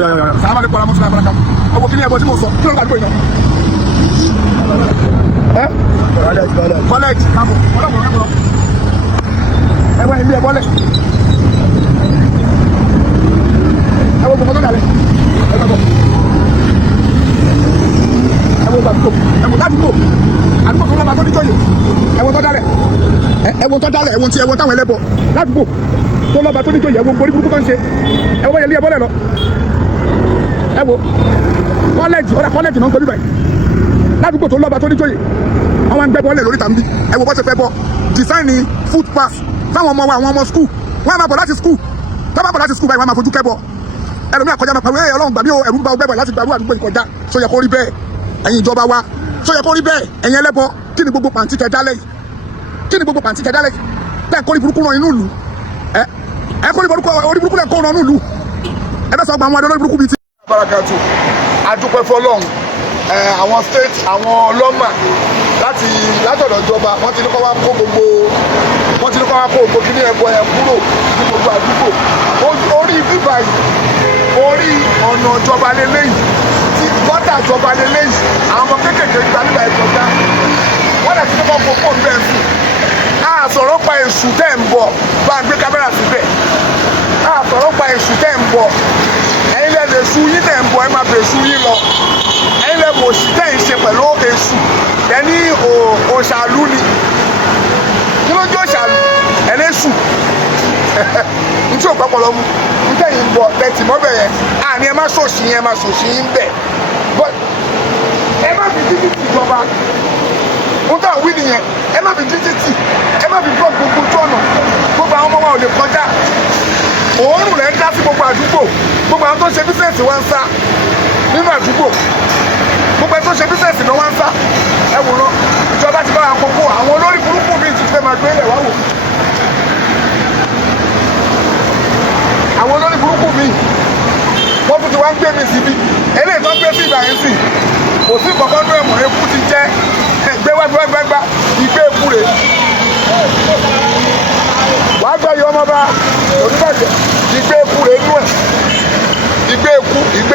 Sàlámà lè kọ́ra mọ́tò náà baraka. Ọwọ́ kí ni ẹ̀bọ tí mo sọ? Kí ló ń gbàdúrà yìí? Kọ́lẹ́ẹ̀jì káàbọ̀. Ẹ̀wọ̀n ilé ẹ̀bọ lẹ̀. Ẹ̀wọ̀n gbogbo tó dàlẹ̀. Ẹ̀wọ̀n gbogbo. Ẹ̀wọ̀n gbàdúgbò. Ẹ̀wọ̀n ládùúgbò. Àdúgbò tó lọ́ba tó ní jọ́yè. Ẹ̀wọ̀n tó dálẹ̀. Ẹ̀wọ̀n tó dálẹ̀. Ẹ̀wọ̀n táwọn ẹlẹ́bọ ládùúgbò tó lọ́ba tó ní jọ́yè. Ẹ̀wọ̀n borí burúkú tó ń ṣe. Ẹ̀wọ̀n yẹn lé ẹ̀bọ lẹ̀ lọ. Ẹ̀wọ̀n kọ́lẹ́ẹ̀jì náà ń gbé bíbáyìí ládùúgbò tó lọ́ba tó ní jọ́yè. Àwọn ń gbẹ́ bọ́ọ̀lẹ̀ lórí tàbí ẹ̀wọ̀n bọ́ ṣe fẹ́ bọ́ dísáìnì footpath fáwọn ọmọ wa àwọn ọmọ skul wọ́n á máa bọ̀ láti skul tó bá bọ̀ láti skul báyìí wọ́n á máa fojú kẹ́bọ̀ ẹlòmíà kọjá máa pàwé ọlọ́run gbàmí ẹ̀rú bá gbẹ́bọ̀ láti gbàrú àdúgbò ìkọjá só yẹ kó rí bẹ́ẹ̀ ẹ̀yin ìjọba wa só yẹ kó rí bẹ́ẹ̀ ẹ̀yin ẹlẹ́bọ kí ni gbogbo pàǹtí tẹ dálẹ̀ yìí kí ni gbogbo pàǹtí tẹ dálẹ̀ yìí bẹ́ẹ̀ kó rí burúkú ràn inú ìlú ẹ kó rí burúkú lẹ̀ kó ràn inú ìlú ẹ bẹ́ sọ gba àwọn adé olórí burúkú bíi ti. Barakatu adúpẹ́ fọlọ́run àwọn state àwọn ọlọ́mà látọ̀dọ̀ ìjọba wọ́n ti ní kọ́ wá kó gbogbo kíní ẹ̀bọ ẹ̀ kúrò ní gbogbo àdúgbò orí bíbá yìí orí ọ̀nà ìjọba lélẹ́yìí tí gọ́tà ìjọba lélẹ́yìí àwọn ọmọ kéékèèké gba nígbà ìjọba wọ́n lè ti ní kọ́ gbogbo bẹ́ẹ̀ fún a sọ̀rọ̀ pa èṣù tẹ̀ ń bọ̀ bá ń gbé kámẹ́rà síbẹ̀ a sọ̀rọ̀ pa èṣù tẹ̀ ń bọ̀ ẹ̀yin lẹ́ lè sú yín tẹ̀ ń bọ̀ ẹ máa bẹ̀ sú yín lọ ẹ̀yin lẹ́ mọ̀ òṣì tẹ̀ ń ṣe pẹ̀lú èṣù ẹni òṣàlú ni kí ló jẹ́ òṣàlú ẹlẹ́ṣù ntí ò gbọ́pọ̀ lọ́mú ntẹ̀yìn bọ̀ lẹ́tì mọ́bẹ̀ yẹn àní ẹ má ṣòṣì yẹn ẹ má ṣòṣì yín bẹ̀ ẹ má fi títí tì ìjọba ń tà wí nìyẹn ẹ má fi títí tì ẹ má fi bọ́ gbogbo ojú ọ̀nà gbogbo àwọn ọmọ wa ò lè kọjá òórùn rẹ̀ ń dá sí gbogbo àdúgbò gbogbo àwọn tó ń ṣe bísíǹsì wọn ń sá nínú àdúgbò gbogbo ẹ tó ṣe bísíǹsì ni wọ́n ń sá ẹ wòran ìjọba ti bá wa kókó àwọn olórí burúkú bíi ti fẹ́ máa gbé ilẹ̀ wá wò àwọn olórí burúkú bíi wọ́n tún ti wá ń gbé mi síbi eléyìí tó ń gbé sí ìgbà yẹn sì kò sí kọ̀ọ̀kan ní ẹ̀mọ̀ eku ti jẹ́ gbégbá ìgbé eku rè wàá gbọ́ yọ ọmọ bá oníbàjẹ́ ìgbé eku rè nú ẹ̀ ìgbé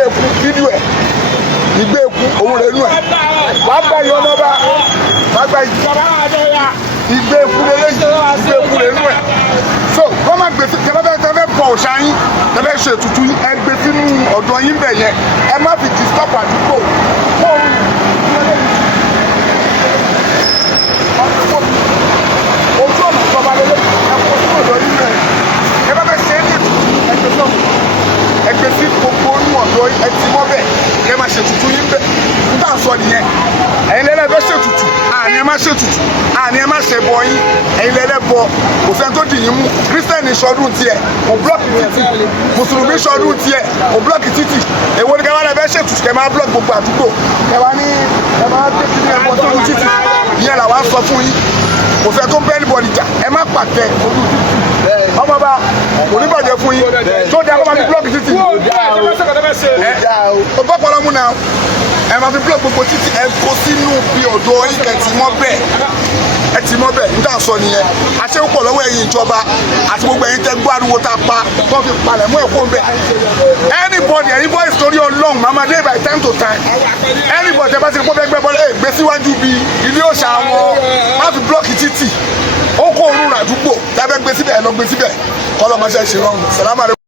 eku fídíò ẹ̀ ìgbé eku òun rè nú ẹ̀ wàá gbọ́ yọ ọmọ bá wàá gbọ́ ìgbé eku rè nú ẹ̀ so wọ́n máa gbèsè tẹ́lẹ̀ bọ̀ ọ̀ṣà yín tẹ́lẹ̀ ṣe ètùtù yín ẹ gbé sínú ọ̀dọ̀ yín bẹ̀ yẹn ẹ má fi disturb àdúgbò fóònù ojú ọ̀nà ìjọba lélẹ̀ ẹ kó sínú ọ̀dọ̀ yín bẹ̀ ẹ bá fẹ́ ṣe é ní ẹgbẹ́ náà ẹgbẹ́ sí gbogbo inú ọ̀dọ̀ ẹ ti mọ́ bẹ̀ ẹ má ṣe ètùtù yín bẹ̀ nígbà sọ nìyẹn ẹ̀yin lẹ́lẹ́ fẹ́ ṣètùtù àní ẹ má ṣètùtù àní ẹ má ṣe bọ yín ẹ̀yin lẹ́lẹ́ bọ kò sẹ́ni tó dì yín mú kírísítẹ́nì ṣọdún tiẹ̀ kò búlọ́ọ̀kì títì mùsùlùmí ṣọdún tiẹ̀ kò búlọ́ọ̀kì títì èwo ni kẹwàá lẹ́fẹ́ ṣètùtù kẹ máa búlọ́ọ̀kì gbogbo àdúgbò kẹwàá ní ẹ máa tẹ́ kí ní ẹ̀kọ́ tó ní títì ìyẹn làwa sọ fún yín kò sẹ́ni tó ń bẹ́ẹ̀ níbọ̀ níjà ẹ má pàtẹ ojú títì ọmọ bá kò ní bàjẹ́ fún yín tó dé akọ́ máa fi búlọ́ọ̀kì títì ó bọ́pọ̀ lọ́mú náà ẹ máa fi búlọ́ọ̀kì gbogbo títì ẹ kó sínú bí ọ̀dọ̀ yín kẹ ti mọ́ bẹ́ẹ̀ ẹ ti mọ́ bẹ́ẹ̀ nígbà sọ nìyẹn àṣẹ púpọ̀ lọ́wọ́ ẹ̀yin ìjọba àti gbogbo ẹ̀yin tẹ́ gbọ́ ariwo tá a pa tó fi palẹ̀ mọ́ ẹ̀kọ́ bẹ́ẹ̀ anybody ẹ̀yin boys torí ọlọ́run màmá dé by time to time anybody ẹ bá ti kó bẹ́ẹ̀ gbẹ́ bọ́lá ẹ̀ gbé síwájú bí ilé òòṣà wọn má fi búlọ́ọ̀kì títì ó kó òórùn àdúgbò lábẹ́ gbé síbẹ̀ ẹ lọ gbé síbẹ̀ kọ́ lọ́ máa ṣe é ṣe rọrùn sàlámà.